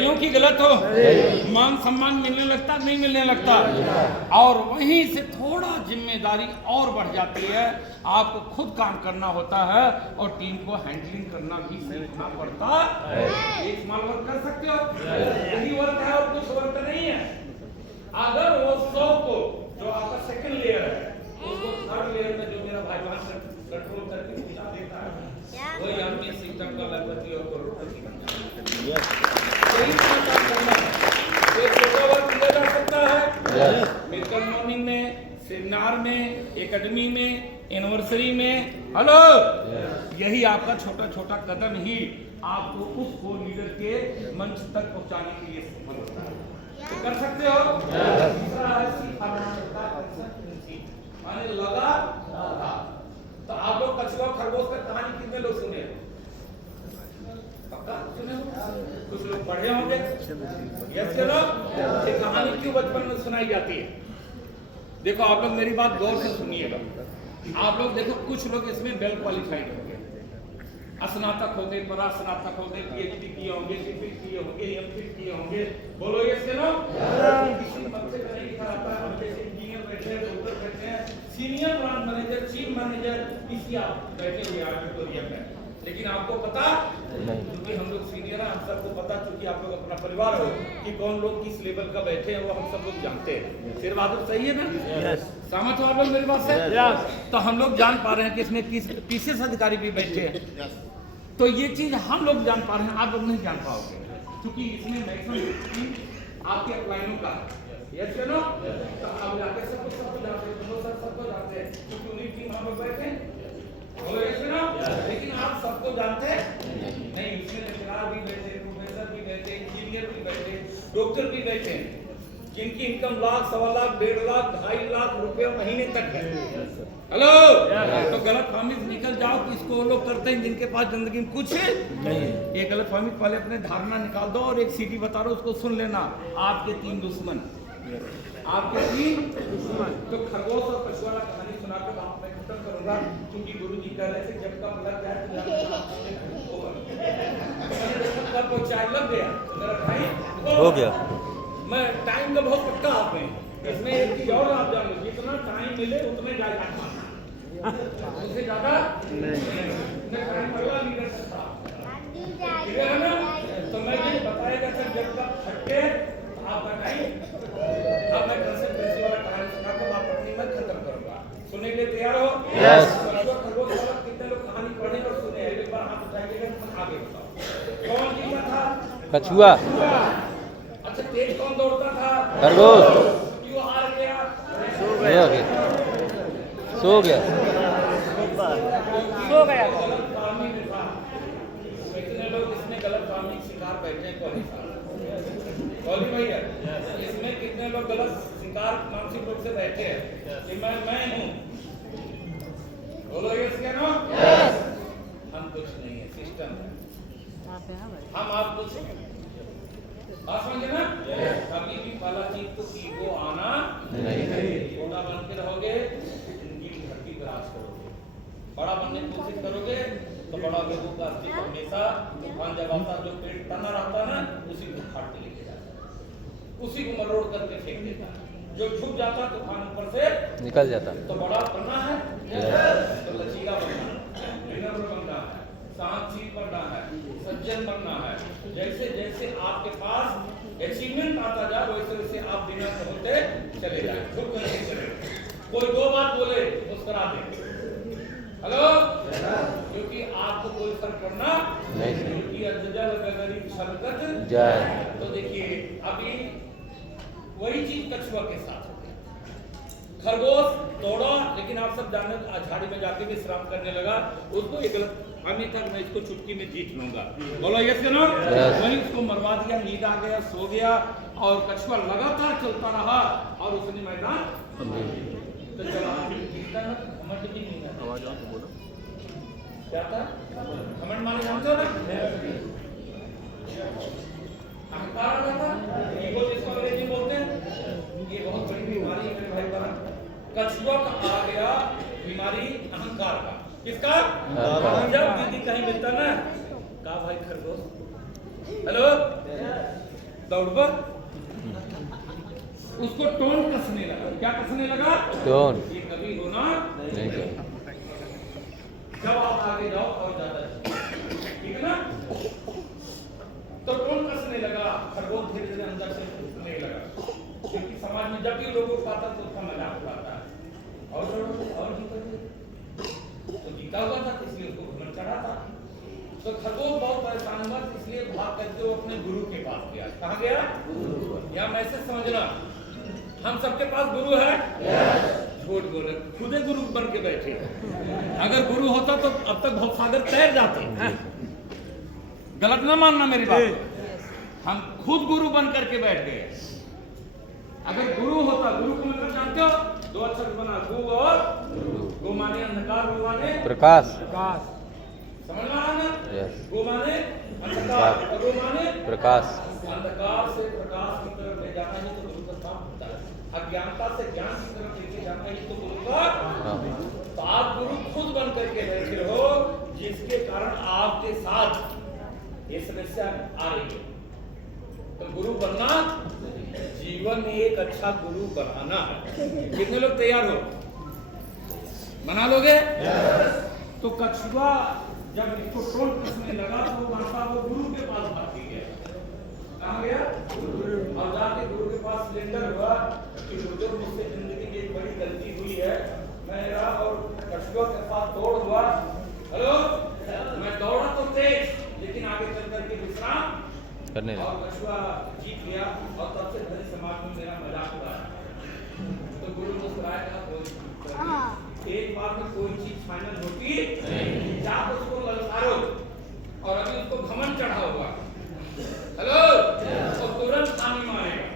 क्योंकि गलत हो, मान सम्मान मिलने लगता नहीं मिलने लगता, और वहीं से थोड़ा जिम्मेदारी और बढ़ जाती है। आपको खुद काम करना होता है और टीम को हैंडलिंग करना भी सीखना पड़ता है। एक स्मॉल वर्क कर सकते हो, यही वर्क है और कुछ वर्क नहीं है। अगर वो 100 को जो आपका सेकंड लेयर है उसको थर्ड लेयर में जो मेरा भाईवान कंट्रोल करके खिला देता है, वही आदमी सिस्टम का लगभग और करोड़पति बन जाता है। मिलकर मॉर्निंग में, सेमिनार में, एकेडमी में, एनिवर्सरी में, हेलो, यही आपका छोटा छोटा कदम ही आपको उस को लीडर के मंच तक पहुंचाने के लिए सफल होता है। तो कर सकते हो। तीसरा है लगा था। तो आप लोग कछुआ खरगोश का कहानी कितने लोग सुने? कुछ लोग पढ़े होंगे। यस चलो, ये कहानी क्यों बचपन में सुनाई जाती है? देखो आप लोग मेरी बात गौर से सुनिएगा। आप लोग देखो, कुछ लोग इसमें वेल क्वालिफाइड होंगे, स्नातक हो गए, परास्नातक हो गए, पीएचडी किए होंगे, सीफिट किए होंगे, एमफिट किए होंगे। बोलो यस चलो। किसी बच्चे का नहीं कराता है, बच्चे इंजीनियर बैठे हैं, डॉक्टर बैठे हैं, senior branch manager, chief manager, इसी आप बैठे हुए ऑडिटोरियम में। लेकिन आपको पता, क्योंकि हम लोग सीनियर हैं, हम सबको पता, क्योंकि आप लोग अपना परिवार हो, कि कौन लोग किस लेवल का बैठे हैं वो हम सब लोग जानते हैं। फिर बात सही है ना? सहमत हो आप लोग मेरी बात से? तो हम लोग जान पा रहे हैं कि इसमें पीसीएस अधिकारी भी बैठे हैं। तो ये चीज हम लोग जान पा रहे हैं, आप लोग नहीं जान पाओगे, क्योंकि इसमें मैक्सिमम आपके अप्लाइयों का यस चलो। तो अब जाके सबको जानते हैं, सबको जानते हैं, क्योंकि उन्हीं टीम हम लोग बैठे हैं। लेकिन आप सबको जानते नहीं, उसमें लेक्चरर भी बैठे, प्रोफेसर भी बैठे, इंजीनियर भी बैठे, डॉक्टर भी बैठे, जिनकी इनकम लाख, 1.25 लाख, 1.5 लाख, 2.5 लाख रुपए महीने तक है। हेलो, तो गलत फहमी से निकल जाओ कि इसको वो लोग करते हैं जिनके पास जिंदगी में कुछ नहीं। ये गलत फहमी पहले अपने धारणा निकाल दो और एक सीडी बता रहा हूं, उसको सुन लेना। आपके 3 दुश्मन, आपके 3 दुश्मन। तो खरगोश और कछुआ का कहानी सुनाकर आप मैं खत्म करूंगा, क्योंकि गुरु जी कह रहे थे जब कब लग जाए तो चाय लग गया, मेरा भाई हो गया। मैं टाइम का बहुत पक्का आप में, इसमें एक चीज और आप जान लो, जितना टाइम मिले उतने डायलॉग मारना, उससे ज्यादा नहीं। टाइम पहला लीडर था, ठीक है ना? तो मैं ये बताएगा सर जब तक हटे आपका टाइम। अब मैं कंसेप्ट वाला कहानी सुनाकर बात अपनी मैं खत्म करूंगा। सुनने के लिए तैयार हो? यस। कितने लोग कहानी पढ़े और सुने हैं? एक बार हाथ उठाइएगा, आगे बताओ। कौन जीता था? कछुआ। अच्छा, तेज कौन दौड़ता था? खरगोश। क्यों हार गया? सो गया। सो गया। गलत फहमी में था। कितने लोग इसमें गलत फहमी के शिकार बैठे हैं? कौन भैया, इसमें कितने लोग गलत शिकार मानसिक रूप से बैठे हैं कि मैं हूँ? बोलो यस क्या नो? हम कुछ नहीं है, सिस्टम है। हम आप कुछ बात समझे ना? कभी भी पहला चीज तो ईगो आना नहीं। छोटा बन के रहोगे, जिंदगी की धरती पर राज करोगे। बड़ा बनने की कोशिश करोगे तो बड़ा लोगों का अस्तित्व हमेशा तूफान जब आता, जो पेड़ तना रहता ना, उसी को फाड़ के लेके जाता, उसी को मरोड़ करके फेंक देता। जो झुक जाता तूफान ऊपर से निकल जाता। तो बड़ा बनना है, तो लचीला बनना है, विनम्र बनना है, शांतशील बनना है, सज्जन बनना है। जैसे जैसे आपके पास अचीवमेंट आता जाए वैसे वैसे आप विनम्र होते चले जाए, झुक करके चले। कोई 2 बात बोले मुस्कुरा दे। हेलो, क्योंकि आपको कोई फर्क पड़ना नहीं, क्योंकि अजल गगरी शरकत जाए। तो देखिए अभी वही चीज कछुआ के साथ हो गया। खरगोश दौड़ा, लेकिन आप सब जाने झाड़ी में जाके विश्राम करने लगा। उसको एक गलत फहमी था, मैं इसको चुटकी में जीत लूंगा। बोलो यस ना? वही उसको मरवा दिया, नींद आ गया, सो गया, और कछुआ लगातार चलता रहा और उसने मैदान तो चला। घमंड भी नहीं है, आवाज आओ तो बोलो क्या था? घमंड माने जानते हो ना? अहंकार आ जाता, ईगो जिसको अंग्रेजी बोलते हैं। ये बहुत बड़ी बीमारी है मेरे भाई बहन। कछुआ का आ गया बीमारी अहंकार का। किसका? जब दीदी कहीं मिलता ना, कहा भाई खरगोश, हेलो दौड़बा, उसको टोन कसने लगा। क्या कसने लगा? टोन। ये कभी होना नहीं चाहिए। जब आप आगे जाओ और ज्यादा, ठीक है ना? तो टोन कसने लगा, खरगोश धीरे धीरे अंदर से घुसने लगा, क्योंकि समाज में जब भी लोगों को आता तो उसका मजाक उड़ाता है। और तो जीता हुआ था, इसलिए उसको घमंड चढ़ा था। तो खरगोश बहुत परेशान हुआ, इसलिए भाग करके वो अपने गुरु के पास गया। कहाँ गया? या मैसेज समझना, हम सबके पास गुरु है। झूठ बोले, खुदे गुरु बन के बैठे। अगर गुरु होता तो अब तक भवसागर तैर जाते। गलत ना मानना मेरी बात, हम खुद गुरु बन करके बैठ गए। अगर गुरु होता, गुरु को मतलब जानते हो? दो अक्षर बना, गु और गु माने अंधकार, गु माने प्रकाश। समझ में आ रहा ना? गु माने अंधकार, गु माने प्रकाश। अंधकार से प्रकाश की तरफ ले जाना ही तो गुरु का काम होता है। अज्ञानता से ज्ञान की तरफ लेके जाना ही तो गुरु का। तो आप गुरु खुद बन करके बैठे हो, जिसके कारण आपके साथ ये समस्या आ रही है। तो गुरु बनना, जीवन में एक अच्छा गुरु बनाना है। कितने लोग तैयार हो? बना लोगे? तो कछुआ जब इसको टोन कसने लगा तो माता वो गुरु के पास भाग गया। कहाँ गया? और जाके गुरु के पास सिलेंडर हुआ कि बुजुर्ग, मुझसे जिंदगी में एक बड़ी गलती हुई है। मेरा और कछुआ के पास दौड़ हुआ। हेलो, मैं दौड़ा तो तेज, लेकिन आगे चल करके विश्राम करने लगा। और कछुआ जीत गया, और तब से धनी समाज में मेरा मजाक उड़ाया। तो गुरु मुस्कुराया, कहा एक बार में कोई चीज फाइनल होती नहीं, आप उसको ललकारो। और अभी उसको घमंड चढ़ा हुआ। हेलो, तो तुरंत पानी मारेगा।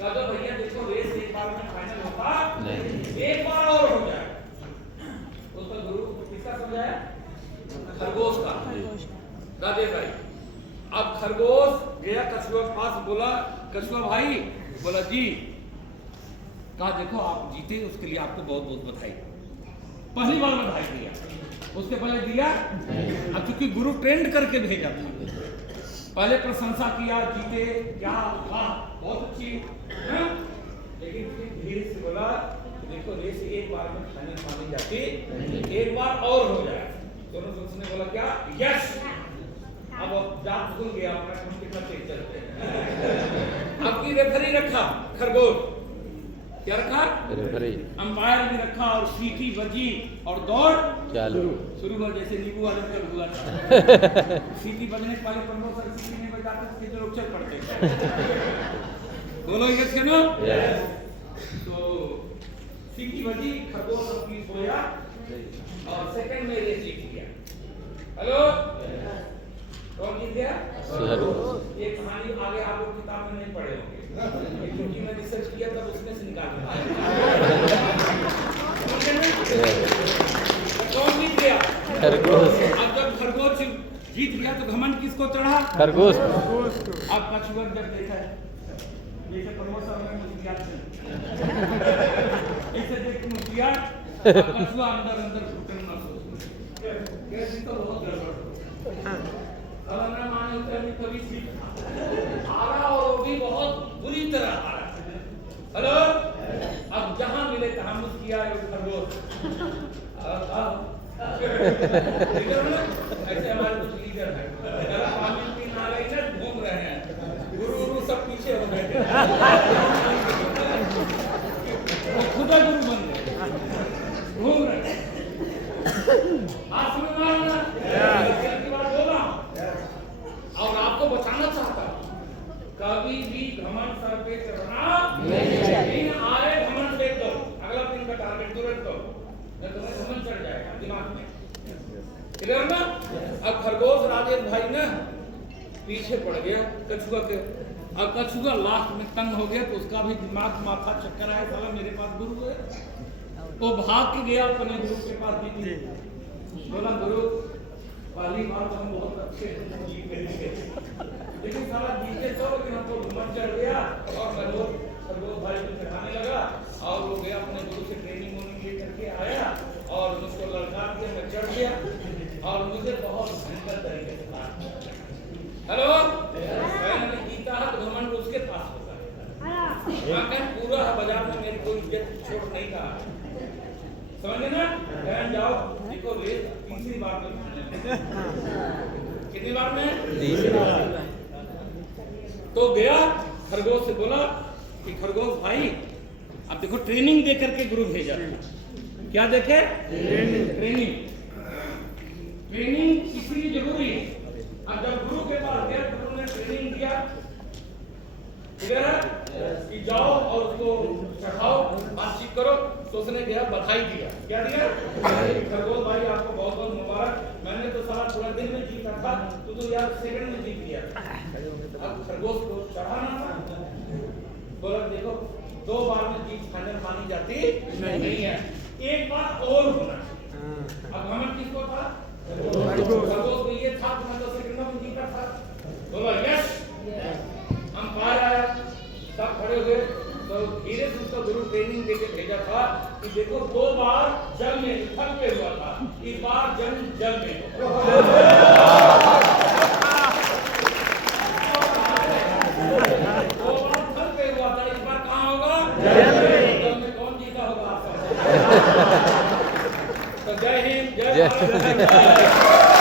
कहो भैया देखो, रेस एक बार में फाइनल होता नहीं, एक बार और हो जाए। उसका गुरु किसका समझाया? खरगोश का। राधे भाई, अब खरगोश गया कछुआ के पास, बोला कछुआ भाई, बोला जी। कहा देखो आप जीते, उसके लिए आपको बहुत बहुत बधाई। पहली बार बधाई दिया, उसके पहले दिया। अब चूंकि गुरु ट्रेंड करके भेजा था, पहले प्रशंसा किया, जीते, क्या वाह बहुत अच्छी है? लेकिन फिर धीरे से बोला देखो रेस एक बार में फाइनल मानी जाती, एक बार और हो जाए। दोनों सोचने बोला क्या? यस। अब जात भूल गया अपना, कितना तेज चलते हैं। अब की रेफरी रखा खरगोश, क्या रखा? रेफरी। अंपायर भी रखा, और सीटी बजी और दौड़ चालू शुरू हुआ, जैसे नींबू वाले का हुआ था। सीटी बजने के पहले प्रमोशन सीटी नहीं बजाते तो कितने लोग चल पड़ते। बोलो यस के नो? तो सीटी बजी, खरगोश अपनी सोया और सेकंड में रेस जीत गया। हेलो, कौन जीत गया? ये कहानी आगे आप लोग किताब में नहीं पढ़े होंगे, क्योंकि मैं रिसर्च किया तब उसमें से निकाल कौन जीत गया? खरगोश। अब जब खरगोश जीत गया तो घमंड किसको चढ़ा? खरगोश। अब कछुआ जब देखा है, जैसे प्रमोशन में मुझे इसे देख मुझिया, कछुआ अंदर अंदर घुटन ना सोच, कैसी तो बहुत गड़बड़। अगर मैं माने उतरनी कभी सीख आ रहा, और वो भी बहुत बुरी तरह आ रहा है। हेलो, अब जहां मिले तहां मुस्किया खरगोश। ऐसे हमारे कुछ लीडर है, पानी पीने आ रहे हैं, घूम रहे हैं, गुरु सब पीछे हो गए, खुदा गुरु बन गए, घूम रहे हैं। आप समझ में आ रहा है की बात बोल रहा हूं? और आपको बचाना चाहता हूं, कभी भी घमंड सर पे चढ़ना नहीं। आए घमंड फेंक दो, अगला दिन का टारगेट तुरंत दो, नहीं तो घमंड चढ़ जाएगा दिमाग में। क्लियर ना? अब खरगोश राजेश भाई ना पीछे पड़ गया कछुआ के। अब कछुआ लास्ट में तंग हो गया, तो उसका भी दिमाग माथा चक्कर आया, साला मेरे पास गुरु है। वो भाग के गया अपने गुरु के पास, जीती, बोला गुरु पहली बार तो हम बहुत अच्छे जीत गए, लेकिन साला जीते तो, लेकिन हमको घमंड चढ़ गया। और खरगोश भाई को चढ़ाने लगा, और वो गया अपने गुरु से ट्रेनिंग लेकर के आया, और मुझको लड़का दिया, मैं चढ़ गया, और मुझे बहुत भयंकर तरीके से काट। हेलो, मैंने जीता है छोट नहीं कहा, समझे ना? बहन जाओ, देखो रेस तीसरी बार में, कितनी बार में? तीसरी बार। तो गया खरगोश से बोला कि खरगोश भाई, अब देखो ट्रेनिंग दे करके गुरु भेजा, क्या देखे? ट्रेनिंग इसलिए जरूरी है। अब जब गुरु के पास गया, गुरु ने ट्रेनिंग दिया, क्लियर है कि जाओ और उसको चढ़ाओ, बातचीत करो। तो उसने गया, बधाई दिया, क्या दिया? खरगोश भाई आपको बहुत बहुत मुबारक, मैंने तो सारा पूरा दिन में जीता था, तू तो यार सेकंड में जीत लिया। अब खरगोश को चढ़ाना था, बोला देखो 2 बार में जीत फाइनल मानी जाती नहीं है, एक बार और होना। अब हमें किसको था? खरगोश को ये था कि मैं तो सेकंड में जीता था। बोला यस, अंपायर आया, सब खड़े हुए, तो धीरे से उसका गुरु ट्रेनिंग देके भेजा था कि देखो 2 बार जंग में थक पे हुआ था, इस बार जंग में। 2 बार थक पे हुआ था, इस बार कहाँ होगा? जंग में। कौन जीता होगा आपका? तो जय हिंद, जय भारत।